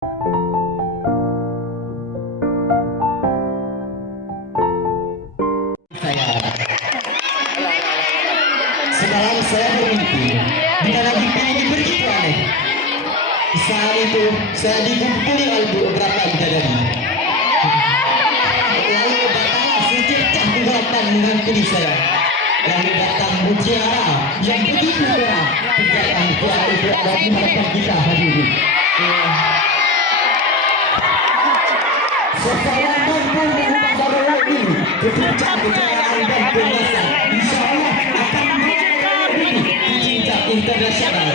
Semalam saya bermimpi dengan lagi ini begitu aneh. Saat itu saya dikumpuli oleh beberapa bidadari. Lalu datang secercah kegelapan menghampiri saya. Lalu datang mutiara yang begitu cerah. Tindakan mutiara itu ada di hadapan kita hari ini. Saya mampu mengubah baru ini kebijakan kejayaan dan kebenaran. Insya Allah akan internasional.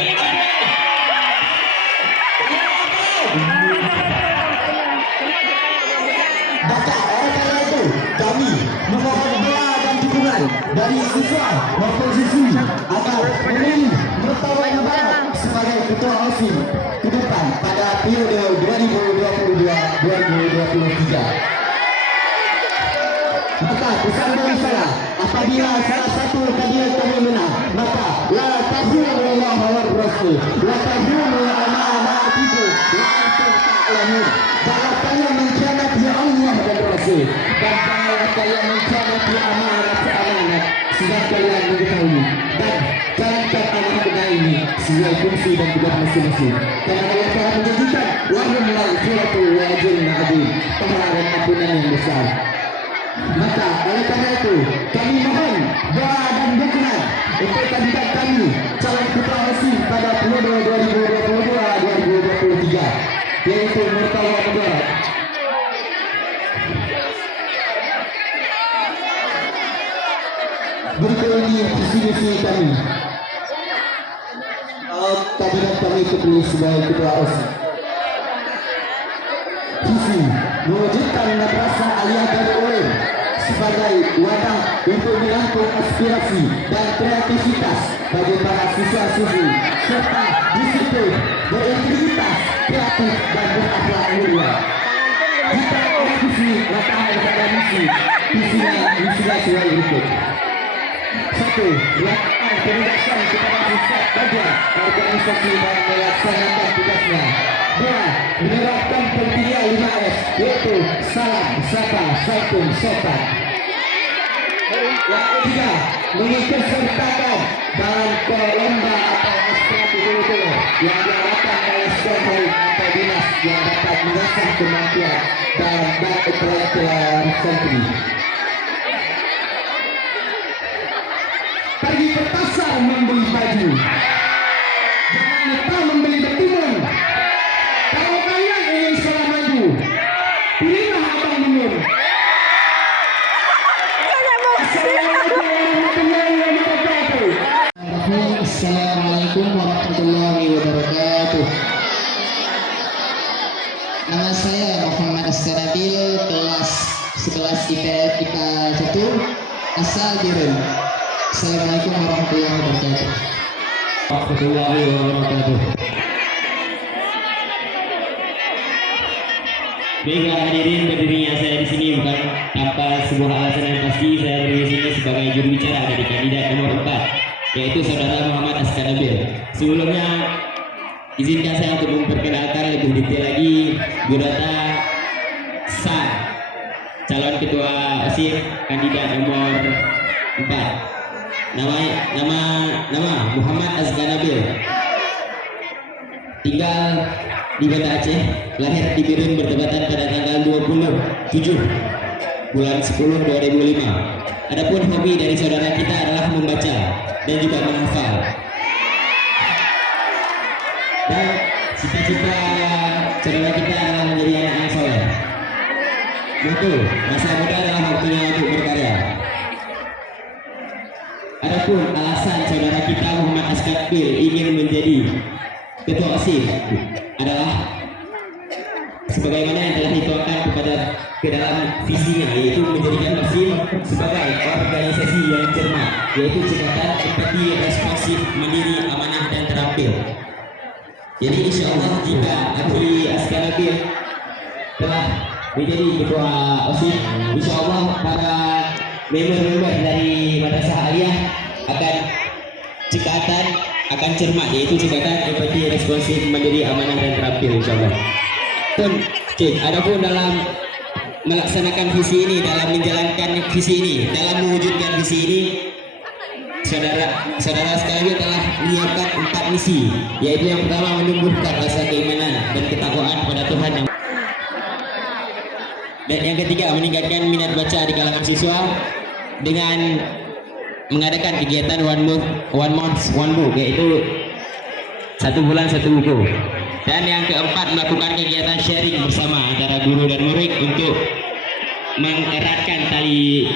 Maka oleh karena itu kami memohon doa dan dukungan dari siswa maupun siswi agar memilih Murtawa Barat sebagai ketua OSIS ke depan pada periode 2022-2023. Maka pesan dari saya, apabila salah satu kajian kami menang, maka la tahzunullah wa rasul, la tahzunul amanatiku, la antum ta'lamun. Jangan kalian mengkhianati Allah dan Rasul, dan jangan kalian mengkhianati amanat sudah kalian mengetahui, dan jalankan amanah ini sesuai fungsi dan tugas masing-masing. Karena Allah telah menjanjikan lahum maghfiratul wa ajrun adzim, pahala dan ampunan yang besar. Maka oleh karena itu kami mohon doa dan dukungan untuk kandidat kami calon ketua OSIS pada periode 2022-2023 yaitu Murtawa Barat. Berikut ini visi-misi kami. Kandidat kami terpilih sebagai ketua OSIS. Visi mewujudkan madrasah aliyah Darul Ulum sebagai wadah untuk menampung aspirasi dan kreativitas bagi para siswa-siswi serta disiplin, berintegritas, kreatif dan berakhlak mulia. Jika ada visi, maka harus ada misi. Misinya sebagai berikut. 1. Melakukan penugasan kepada pusat bagian organisasi dan melaksanakan tugasnya. 2. Menerapkan pentingnya 5S yaitu salam, sapa, santun, sopan. Yang ketiga, mengikutsertakan dalam lomba atau ekstrakurikuler yang diadakan oleh sekolah atau dinas yang dapat mengasah kemampuan dan intelektual santri. Pergi ke pasar membeli baju, jangan lupa membeli betimun. Kalau kalian ingin sekolah maju, pilihlah Abang Mimun. Assalamualaikum warahmatullahi wabarakatuh. Nama saya Muhammad Asganabil, kelas 11 IPS IPA 1, asal Biren. Assalamualaikum warahmatullahi wabarakatuh. Warahmatullahi wabarakatuh. Baiklah hadirin, berdirinya saya di sini bukan tanpa sebuah alasan yang pasti. Saya berdiri di sini sebagai juru bicara dari kandidat nomor 4, yaitu saudara Muhammad Asganabil. Sebelumnya izinkan saya untuk memperkenalkan lebih detail lagi biodata sah calon ketua OSIS kandidat nomor 4. Nama Muhammad Asganabil, tinggal di Banda Aceh, lahir di Biren, bertepatan pada tanggal 27 bulan 10 2005. Adapun hobi dari saudara kita adalah membaca dan juga menghafal. Dan cita-cita saudara kita adalah menjadi anak yang soleh. Betul, masa muda adalah waktunya untuk berkarya. Adapun alasan saudara kita Muhammad Asganabil ingin menjadi ketua OSIS adalah sebagaimana yang telah dituangkan ke dalam visinya, yaitu menjadikan OSIS sebagai organisasi yang cermat, yaitu cekatan, empati, responsif, mandiri, amanah dan terampil. Jadi insya Allah jika Akhi Asganabil telah menjadi ketua OSIS, insya Allah para member-member dari Madrasah Aliyah akan cekatan, akan cermat, yaitu cekatan, empati, responsif, mandiri, amanah dan terampil insya Allah. Adapun dalam melaksanakan visi ini, dalam menjalankan visi ini, dalam mewujudkan visi ini, saudara sekalian telah menyiapkan 4 misi, yaitu yang pertama menumbuhkan rasa keimanan dan ketakwaan kepada Tuhan, dan yang ketiga meningkatkan minat baca di kalangan siswa dengan mengadakan kegiatan one month one book, yaitu 1 bulan 1 buku. Dan yang keempat melakukan kegiatan sharing bersama antara guru dan murid untuk mengeratkan tali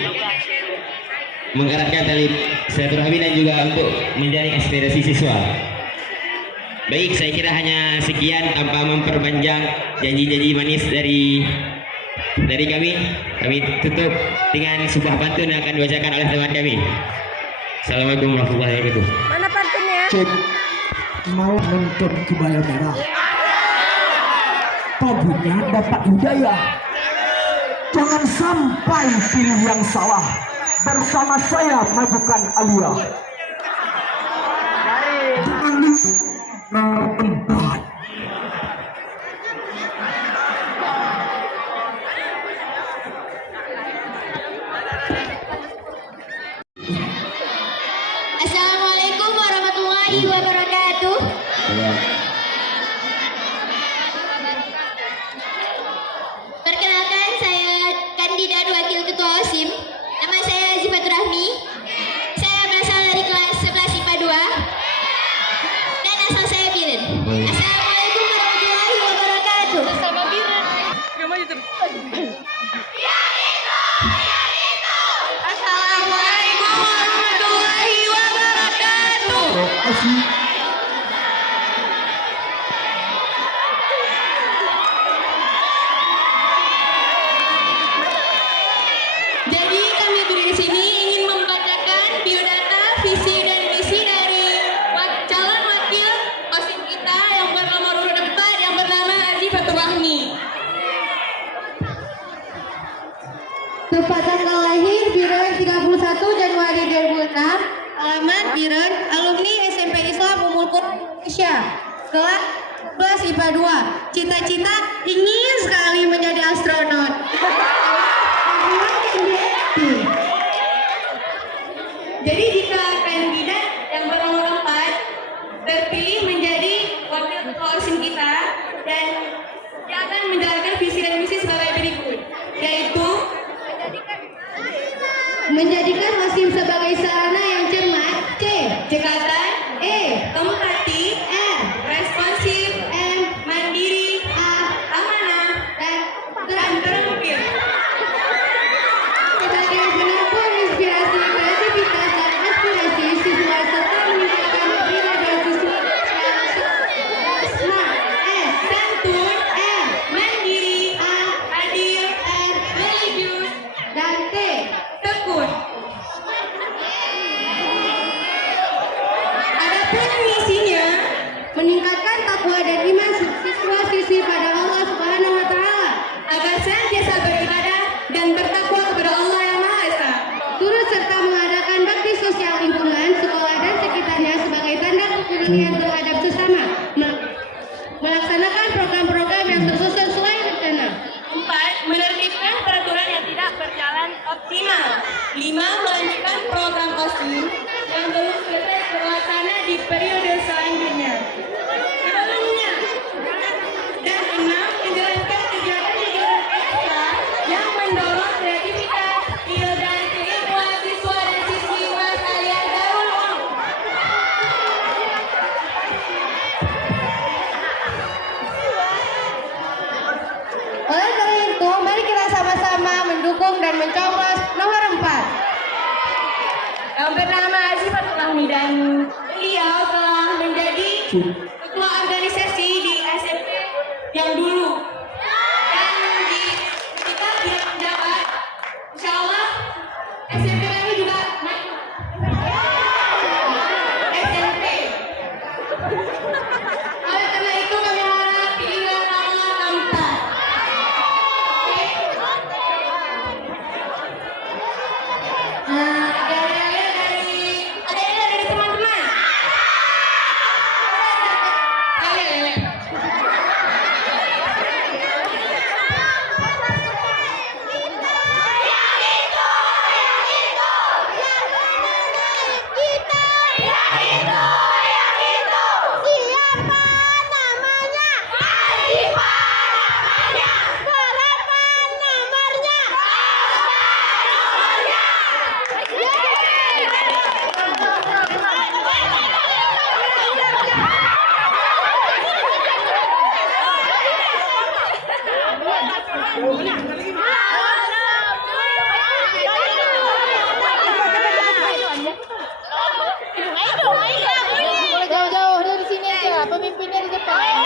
silaturahmi dan juga untuk menjaring aspirasi siswa. Baik, saya kira hanya sekian tanpa memperpanjang janji-janji manis dari kami. Kami tutup dengan sebuah pantun yang akan dibacakan oleh teman kami. Assalamualaikum warahmatullahi wabarakatuh. Mana pantunnya? Cek mau nonton kebaya merah, pabunya dapat hidayah. Jangan sampai pilih yang salah. Bersama saya majukan Alia. Jangan tempat. Assalamualaikum warahmatullahi wabarakatuh. Perkenalkan, saya kandidat wakil ketua OSIM. Nama saya Zifatur Rahmi. Saya berasal dari kelas 11 IPA 2 dan asal saya Biren. Assalamualaikum warahmatullahi wabarakatuh. Sama Biren. Assalamualaikum warahmatullahi wabarakatuh. Jadi kami berdiri di sini ingin membacakan biodata, visi dan misi dari calon wakil OSIM kita yang bernomor urut 4 yang bernama Zifatur Rahmi. Tepat tanggal lahir Biren 31 Januari 2006. Alamat Biren, alumni SMP Islam Ummul Quran Indonesia. Kelas IPA 2. Cita-cita ingin sekali menjadi astronot. Jadi jika kandidat yang bernomor 4 terpilih menjadi wakil ketua OSIM kita, dan dia akan menjalankan visi dan misi sebagai berikut, yaitu menjadikan OSIM sebagai sarana yang cermat, C. Cekatan, E. Empati, R. Responsif, M. Mandiri, A. Amanah, dan terampil. Sebagai penampung inspirasi, kreativitas, dan aspirasi siswa serta meningkatkan kinerja siswa yang smart, S. Santun, M. Mandiri, A. Adil, R. Religius, dan T. Tekun. Adapun misinya meningkatkan takwa dan iman siswa-siswi pada Allah Subhanahu wa taala agar senantiasa beribadah dan bertakwa kepada Allah yang Maha Esa. Turut serta mengadakan bakti sosial lingkungan, sekolah dan sekitarnya sebagai tanda kepedulian terhadap sesama. Melaksanakan program-program yang tersusun sesuai rencana. 4. Menertibkan peraturan yang tidak berjalan optimal. 5. Melanjutkan program OSIM yang belum selesai terlaksana di periode selanjutnya. Sebelumnya. Dan 6. Menjalankan kegiatan-kegiatan ekstra yang mendorong kreativitas, skill, dan keilmuan siswa dan siswi Mas Alia Darul Ulum. Oleh karena itu, mari kita sama-sama mendukung dan mencoblos nomor 4 yang bernama Zifatur Rahmi, dan beliau telah menjadi ketua organisasi di SMP yang dulu, dan ketika dia menjabat, insya Allah SMP kami juga naik SMP. Oleh karena itu kami harap pilihan Allah keempat. Nah, ada dari teman-teman. Jauh-jauh dari sini aja, pemimpinnya di depan.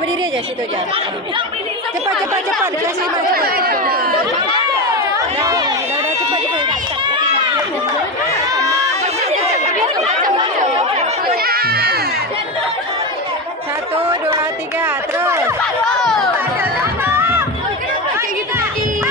Berdiri aja situ aja. Cepat dikasih cepat. Udah cepat. 1, 2, 3 terus. Kayak gitu tadi.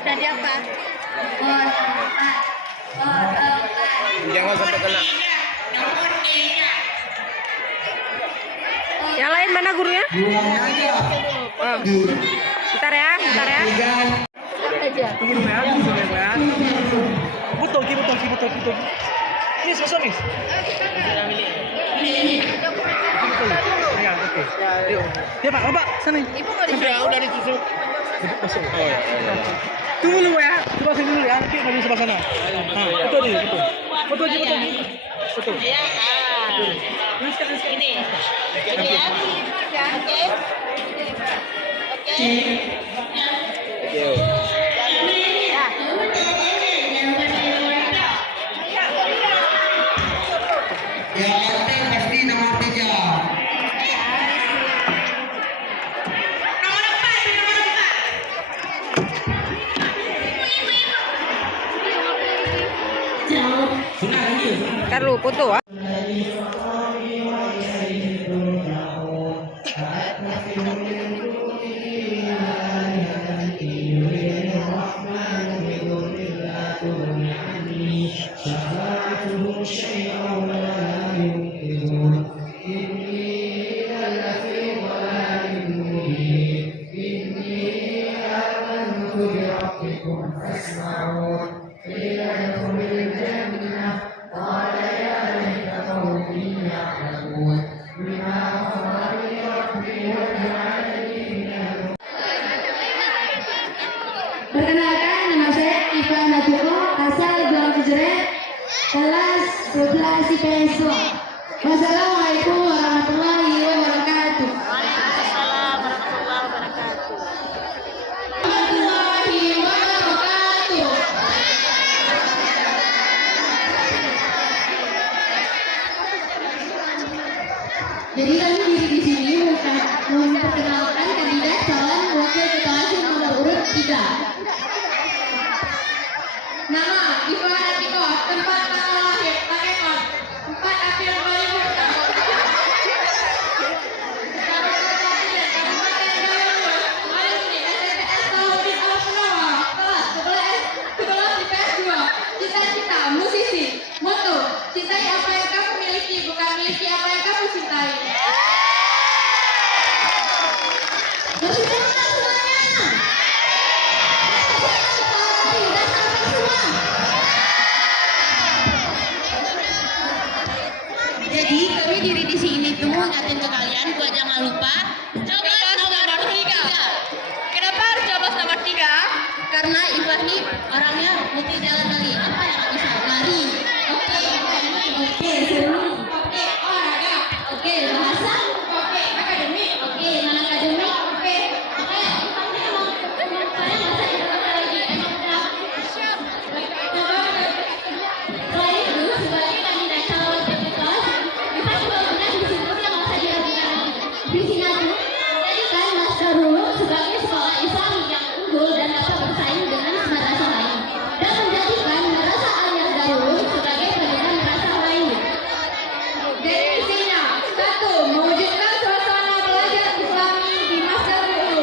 Tadi apa? Jangan sampai kena. Yang lain mana gurunya? Oh. Bentar ya. Tunggu dulu ya, Butuh. Ini susah nih. Ya, oke. Ya Pak, sana. Udah disusul. Masuk. Tunggu dulu ya. Coba sini dulu ya. Nanti mau di sebelah sana. Nah, betul. Betul. Iya. Ini. Ntar lu foto ah. Perkenalkan, nama saya Ivan Natuko, asal Blang Kejeret, kelas 12 IPS 2. Wassalamualaikum warahmatullahi wabarakatuh. Waalaikumsalam warahmatullahi wabarakatuh. Warahmatullahi wabarakatuh. Jadi kami di sini memperkenalkan kandidat calon wakil ketua ASIS nomor urut 3. Nama Ivan Atiko, tempat tanggal lahir, pakai kod 4 April 2000. Kabupaten Banyumas, alumni SMPS Tauhid Al-Funawa, kelas 11 IPS 2. Cita-cita musisi, moto, cintai apa yang kamu miliki, bukan miliki apa yang kamu cintai. Masih semangat semuanya. Jadi kami diri di sini tuh ngatin ke kalian buat jangan lupa coblos nomor 3. Kenapa harus coblos nomor 3? Karena Ikhlas nih orangnya multi jalan kali. Apa yang nggak bisa? Lari. Oke, seni. Oke, olahraga. Oke, bahasa. Oke, akademik. Oke, non akademik. Visi Najib menjadikan Nasrul sebagai sekolah Islam yang unggul dan dapat bersaing dengan madrasah lain, dan menjadikan Madrasah Aliyah Darul sebagai penyandang madrasah lain. Dan visinya, 1. Mewujudkan suasana belajar Islami di Masjid Darul.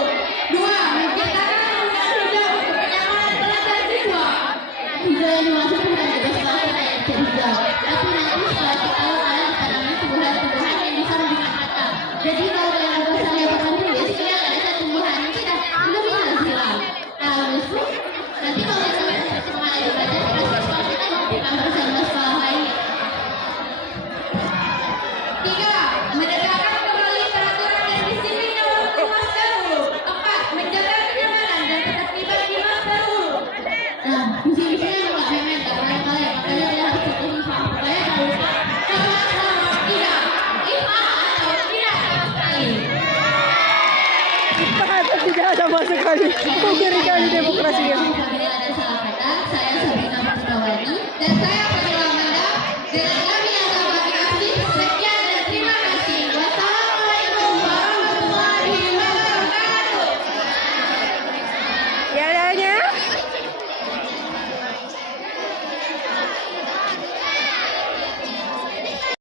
2. Menciptakan undang-undang untuk kenyamanan belajar siswa. Hijau yang dimaksud bukan juga sekolah yang hijau, tapi nanti setelah kita kalian ditanami tumbuhan-tumbuhan yang bisa dimanfaatkan. Jadi kalau kalian berusaha yang akan tulis, kalian ada tumbuhan yang tidak bisa silam. Kalau justru nanti kalau kalian semangat belajar, kita sekolah kita bukan bersama sekolah lain. 3. Menegakkan kembali peraturan dan disiplin yang waktu Mas Darul. 4. Menjaga kenyamanan dan ketertiban di Mas Darul. Nah, misi-misinya juga memet gak kalian, makanya dia harus ikutin sama kalian jangan lupa sama tidak IPA atau tidak sama sekali. Tidak sama sekali. Kok kiri kali demokrasinya. Apabila ada salah kata, saya Sabrina Musdawati dan saya Fadila Amanda dengan kami